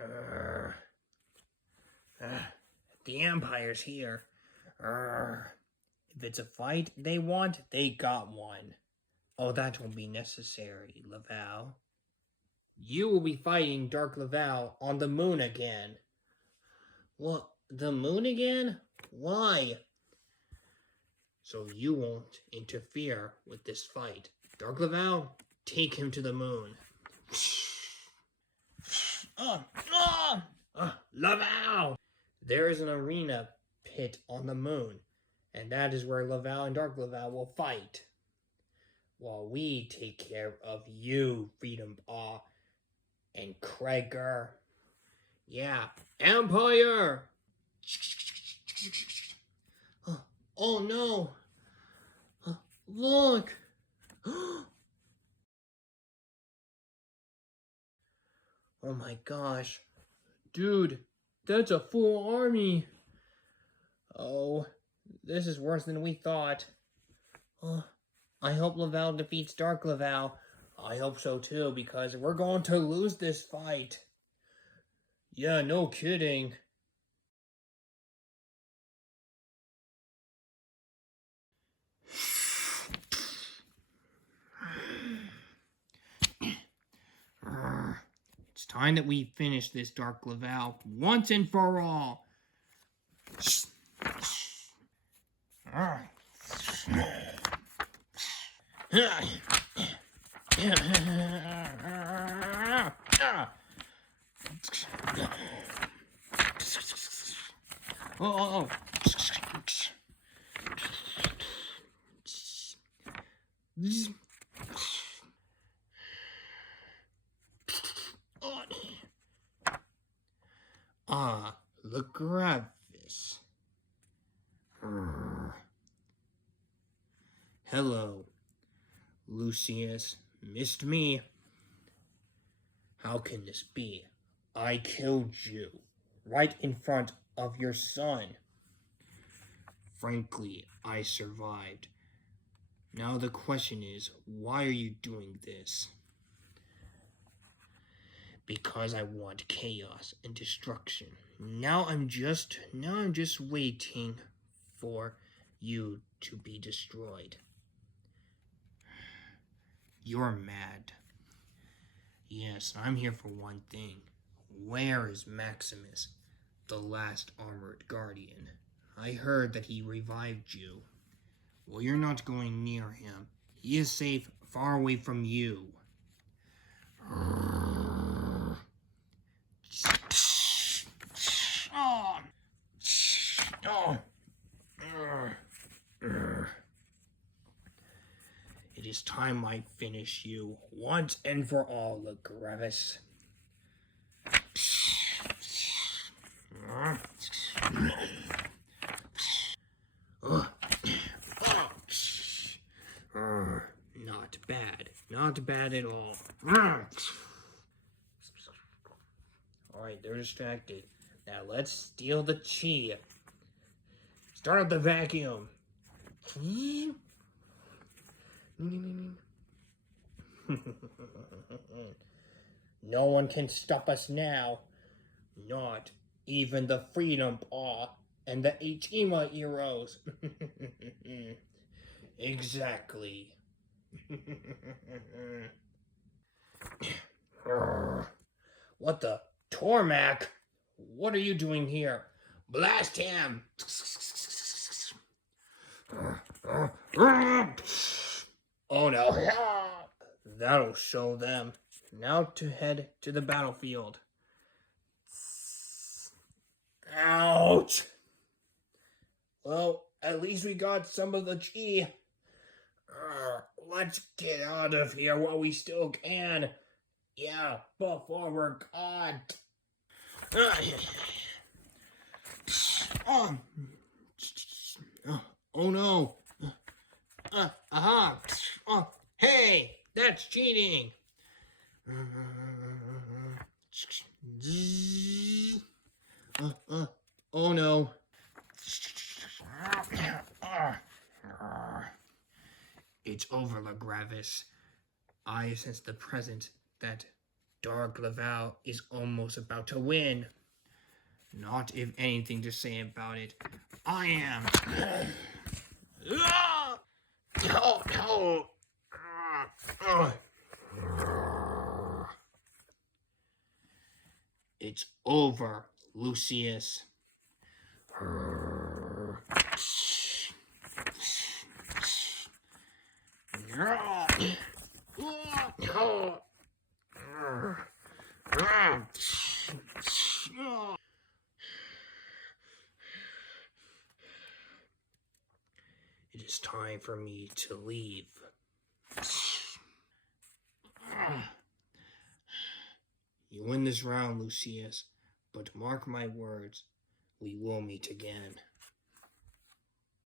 Uh, the Empire's here. If it's a fight they want, they got one. Oh, that won't be necessary, Laval. You will be fighting Dark Laval on the moon again. What? The moon again? Why? So you won't interfere with this fight. Dark Laval, take him to the moon. Laval! There is an arena pit on the moon, and that is where Laval and Dark Laval will fight. While we take care of you, Freedom Paw, and Krager. Yeah, Empire! Oh no! Look! Oh my gosh. Dude, that's a full army. Oh, this is worse than we thought. I hope Laval defeats Dark Laval. I hope so too, because we're going to lose this fight. Yeah, no kidding. It's time that we finish this, Dark Laval, once and for all. Oh. Lagravis. Hello, Lucius. Missed me? How can this be? I killed you, right in front of your son. Frankly, I survived. Now the question is, why are you doing this? Because I want chaos and destruction. Now I'm just waiting for you to be destroyed. You're mad. Yes, I'm here for one thing. Where is Maximus, the last armored guardian? I heard that he revived you. Well, you're not going near him. He is safe far away from you. It is time I finish you once and for all, Lagravis. Not bad. Not bad at all. Alright, they're distracted. Now let's steal the chi. Start up the vacuum. No one can stop us now. Not even the Freedom Paw and the Ichima heroes. Exactly. What the? Tormac? What are you doing here? Blast him! Oh no. That'll show them. Now to head to the battlefield. Ouch! Well, at least we got some of the chi. Let's get out of here while we still can. Yeah, before we're caught. Oh no. Hey, that's cheating. Oh no. It's over, Lagravis. I sense the presence that Dark Laval is almost about to win. Not if anything to say about it. I am. No, no. It's over, Lucius. It is time for me to leave. You win this round, Lucius, but mark my words, we will meet again.